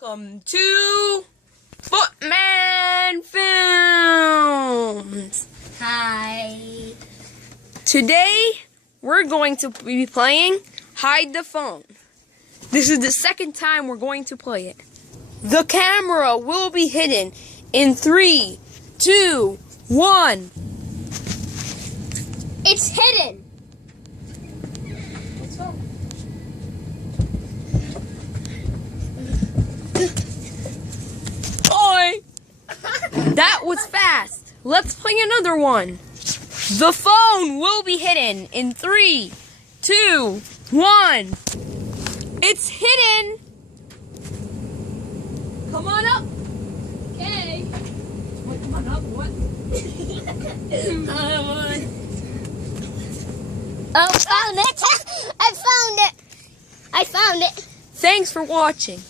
Welcome to Footman Films. Hi. Today we're going to be playing Hide the Phone. This is the second time we're going to play it. The camera will be hidden in 3, 2, 1. It's hidden. Oi! That was fast. Let's play another one. The phone will be hidden in 3, 2, 1. It's hidden. Come on up. Okay. Wait, come on up. What? Oh, found it. I found it. Thanks for watching.